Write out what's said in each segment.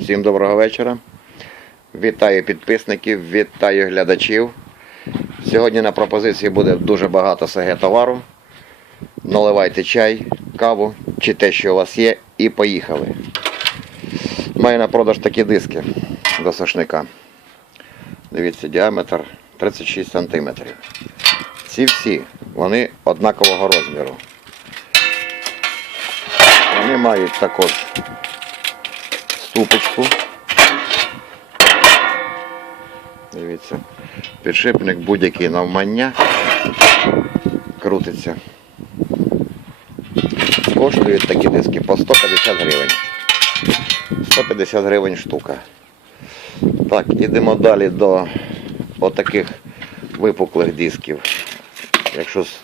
Всім доброго вечора. Вітаю підписників, вітаю глядачів. Сьогодні на пропозиції буде дуже багато СГ товару. Наливайте чай, каву чи те, що у вас є, і поїхали. Маю на продаж такі диски до сошника. Дивіться, діаметр 36 см. Ці всі, вони однакового розміру. Вони мають також ступочку. Дивіться, підшипник будь-який навмання крутиться. Коштують такі диски по 150 гривень. 150 гривень штука. Так, ідемо далі до отаких випуклих дисків. Якщо з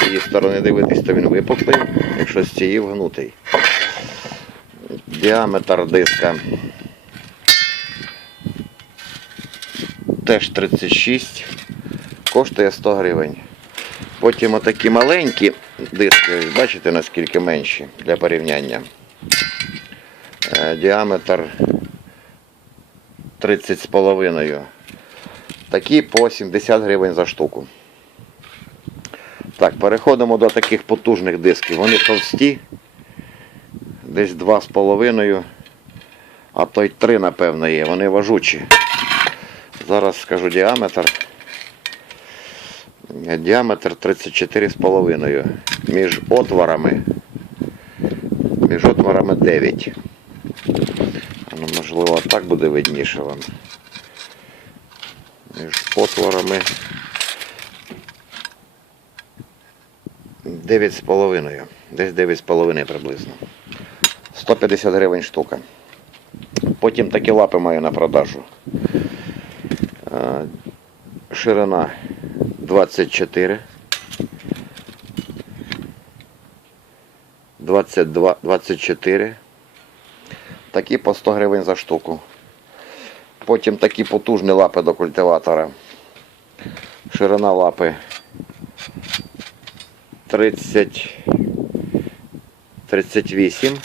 цієї сторони дивитись, то він випуклий, якщо з цієї вгнутий. Діаметр диска теж 36, коштує 100 гривень. Потім отакі маленькі диски, бачите наскільки менші для порівняння. Е, Діаметр 30 з. Такі по 70 гривень за штуку. Так, переходимо до таких потужних дисків. Вони товсті, десь 2,5, а то й 3, напевно, є. Вони важучі. Зараз скажу діаметр. Діаметр 34,5. Між отворами. Між отворами 9. Ну, можливо, так буде видніше вам. Між отворами 9,5. Десь 9,5 приблизно. 150 гривень штука. Потім такі лапи маю на продажу. Е, Ширина 24. 22, 24. Такі по 100 гривень за штуку. Потім такі потужні лапи до культиватора. Ширина лапи 30, 38.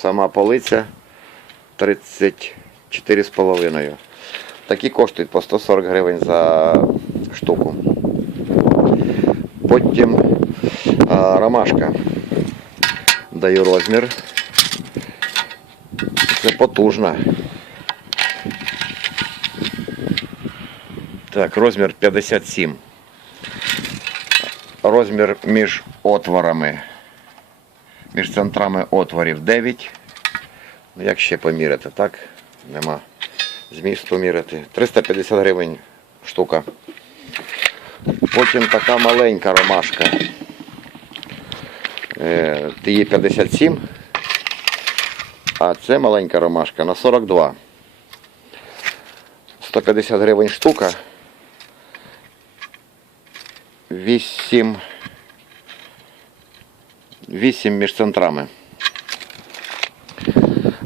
Сама полиця 34,5. Такі коштують по 140 гривень за штуку. Потім ромашка. Даю розмір. Це потужна. Так, розмір 57. Розмір між отворами, між центрами отворів 9. Ну, Як ще поміряти, так? Нема змісту міряти. 350 гривень штука. Потім така маленька ромашка. Е, Її 57. А це маленька ромашка на 42. 150 гривень штука. 8. 8 між центрами.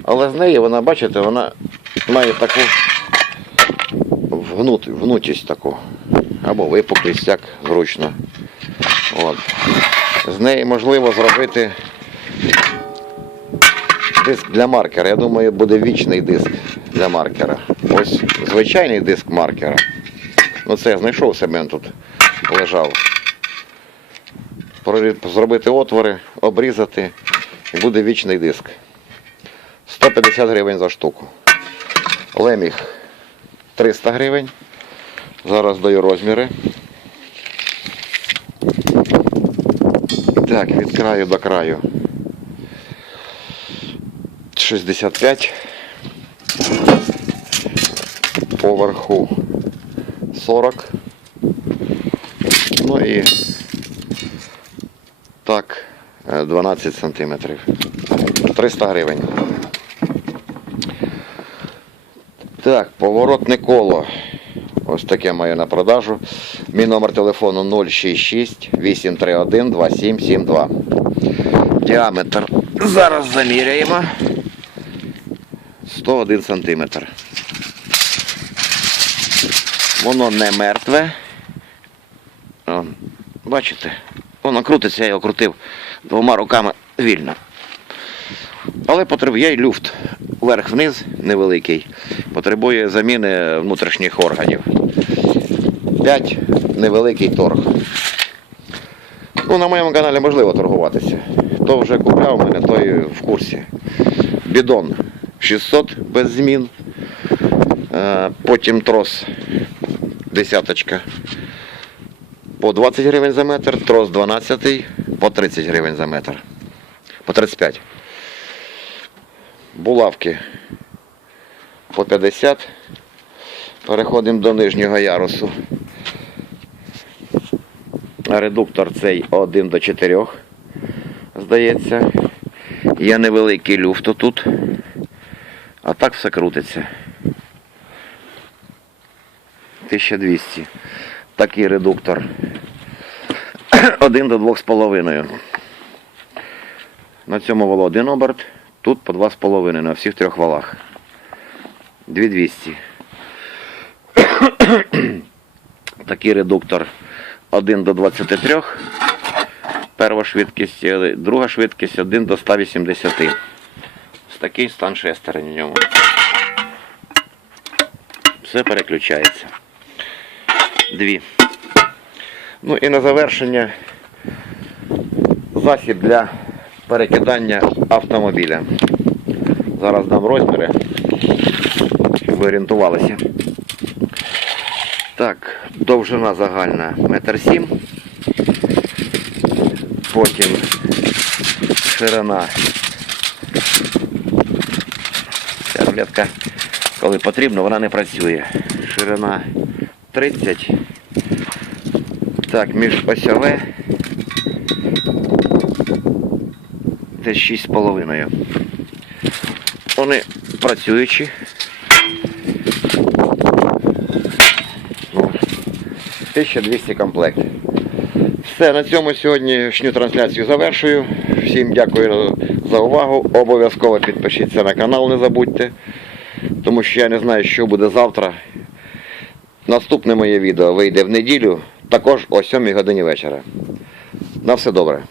Але з неї вона, бачите, вона має таку вгнут, вгнутість таку. Або випуклість, як зручно. От. З неї можливо зробити диск для маркера. Я думаю, буде вічний диск для маркера. Ось звичайний диск маркера. Ну це я знайшов себе тут лежав. Зробити отвори, обрізати і буде вічний диск. 150 гривень за штуку. Леміг 300 гривень. Зараз даю розміри. Так, від краю до краю. 65. Поверху 40. Ну і так, е, 12 сантиметрів. 300 гривень. Так, поворотне коло. Ось таке маю на продажу. Мій номер телефону 066 831 2772. Діаметр зараз заміряємо. 101 сантиметр. Воно не мертве. О, бачите? Воно крутиться, я його крутив двома руками вільно. Але потребує й люфт вверх-вниз невеликий. Потребує заміни внутрішніх органів. 5 невеликий торг. Ну, на моєму каналі можливо торгуватися. Хто вже купляв мене, той в курсі. Бідон 600 без змін. Е, Потім трос десяточка по 20 гривень за метр, трос 12 по 30 гривень за метр. По 35. Булавки по 50. Переходимо до нижнього ярусу. Редуктор цей 1 до 4, здається. Є невеликий люфт тут. А так все крутиться. 1200. Такий редуктор. 1 до 2,5. На цьому вало один оберт, тут по 2,5 на всіх трьох валах. 2200. Такий редуктор 1 до 23. Перша швидкість, е, друга швидкість 1 до 180. Ось такий стан шестерень у ньому. Все переключається. Дві. Ну і на завершення засіб для перекидання автомобіля. Зараз дам розміри, щоб ви орієнтувалися. Так, довжина загальна метр сім. Потім ширина. Ця рулетка, коли потрібно, вона не працює. Ширина 30. Так, міжосьове. Десь 6,5. Вони працюючі. Ну, 1200 комплектів. Все, на цьому сьогоднішню трансляцію завершую. Всім дякую за увагу. Обов'язково підпишіться на канал, не забудьте. Тому що я не знаю, що буде завтра. Наступне моє відео вийде в неділю, також о 7 годині вечора. На все добре.